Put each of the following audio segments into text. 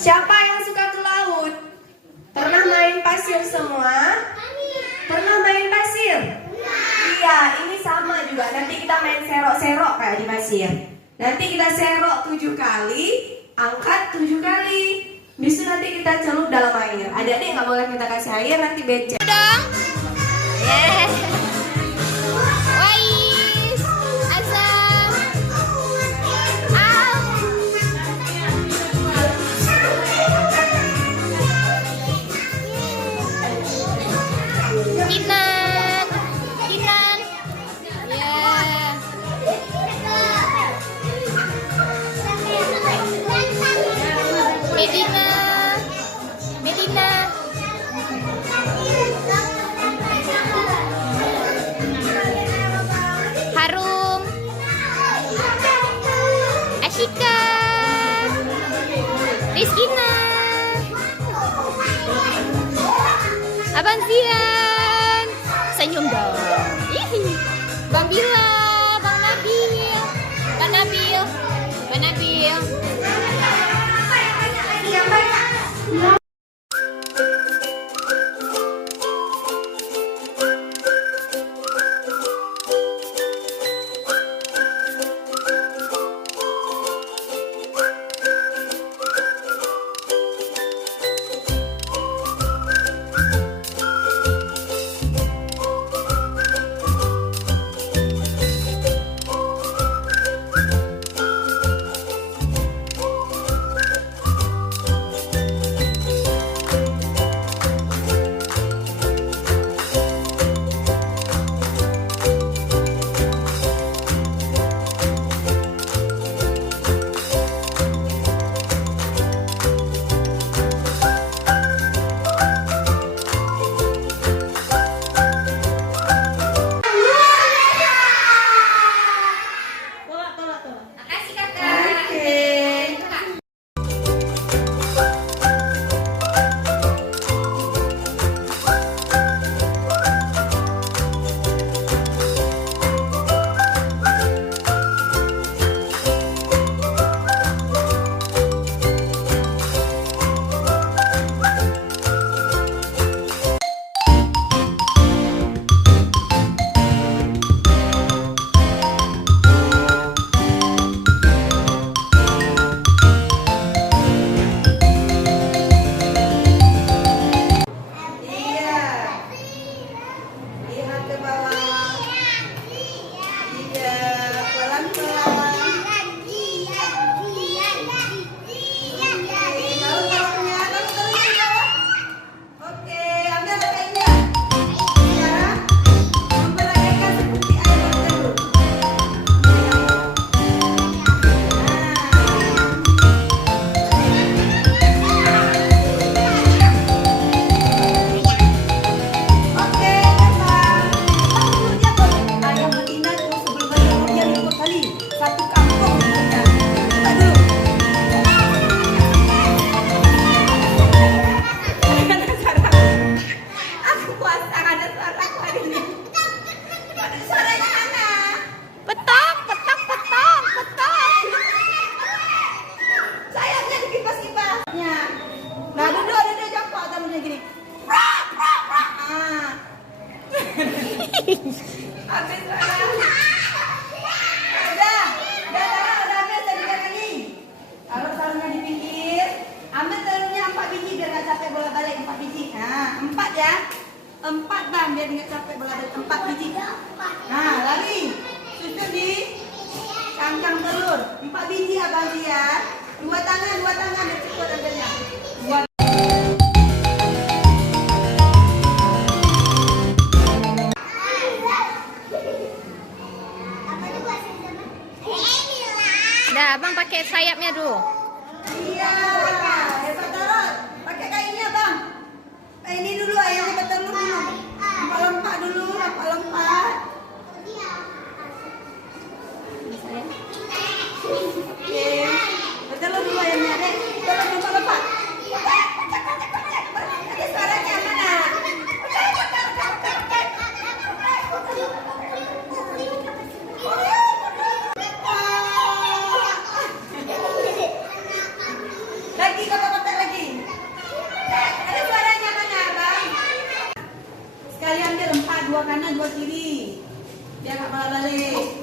Siapa yang suka ke laut? Pernah main pasir semua? Pernah main pasir? Iya, ini sama juga. Nanti kita main serok-serok kayak di pasir. Nanti kita serok 7 kali, angkat 7 kali. Bisa nanti kita celup dalam air. Adik-adik nggak boleh kita kasih air, nanti becek. Dong. Yeah. Wais. Azam. Au. Kinan. Kinan. Yeah. Medina. Medina. Harum. Ashika. Rizkina. Abang Zian. Senyum dong. Ihi. Bang Bila, Bang Nabil. Bang Nabil. Bang Nabil. Makasih kakak. Iya. Lihat ke bawah. Iya, pelan-pelan. Tahu tolongnya, tahu. Oke, ambil kainnya. Ya, memperagakan seperti air terjun. Oke, teman. Dulunya boleh. Ayam betina terus sebelum bertelurnya 5 kali. Satu kampung dulunya. Coba dulu. Aku puasa ada suara hari ini. Ada suaranya mana? Petok, petok, petok, petok. Sayapnya dikipas-kipasnya. Nah, duduk jongkok tamunya gini. Prak, prak, prak. Ah. Habis suara. Udah ambil tadi lagi. Taruh sarungnya di pinggir. Ambil telurnya 4 biji biar nggak capek bolak-balik 4 biji. Nah, 4 ya. 4 bang biar nggak capek bolak-balik 4 biji. Nah, lari. Susun di kangkang telur. 4 biji abang lihat. 2 tangan biar cepat ambilnya. Dah, abang pakai sayapnya dulu. Iya, hebat taruh. Pakai kainnya bang. Ini dulu ayamnya bertelur dulu. Lompat dulu, lompat. Oke, bertelur dulu ayamnya deh. Lompat. Ada suaranya mana? Lagi kata-kata sebelah kiri. Biar nggak malah balik.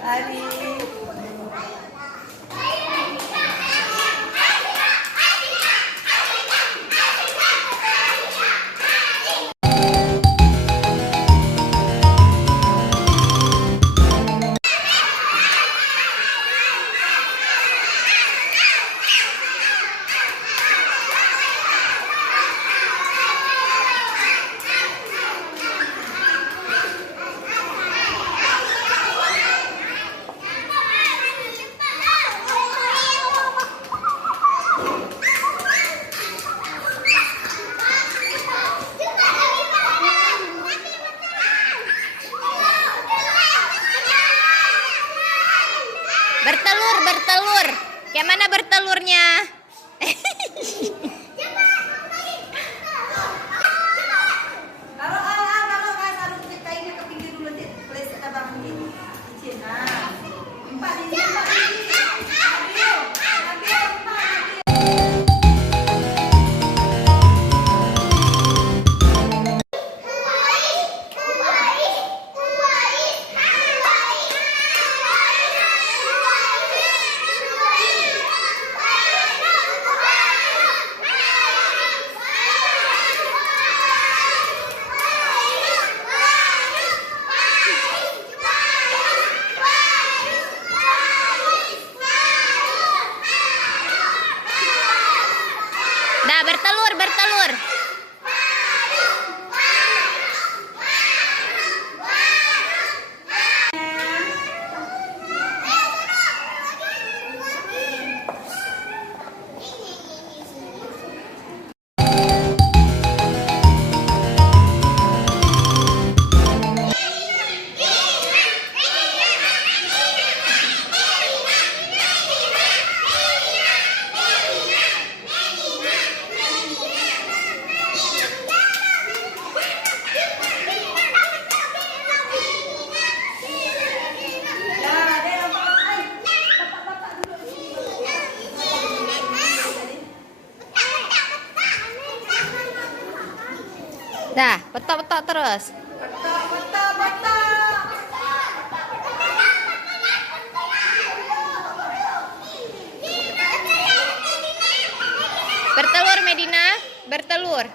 Lari. Bertelur. Kayak mana bertelurnya? Kalau harus kainnya ke pinggir dulu nanti please abang ini. Nah, 4 biji. Ambil, Dah bertelur. Dah, petok terus. Bertelur Medina, bertelur.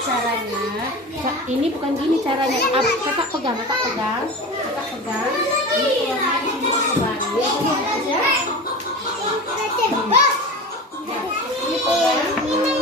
caranya. Ini bukan gini caranya. Kakak pegang. Kakak pegang. Ini keluarnya di sini kembali. Ya, ya. Ini pegang.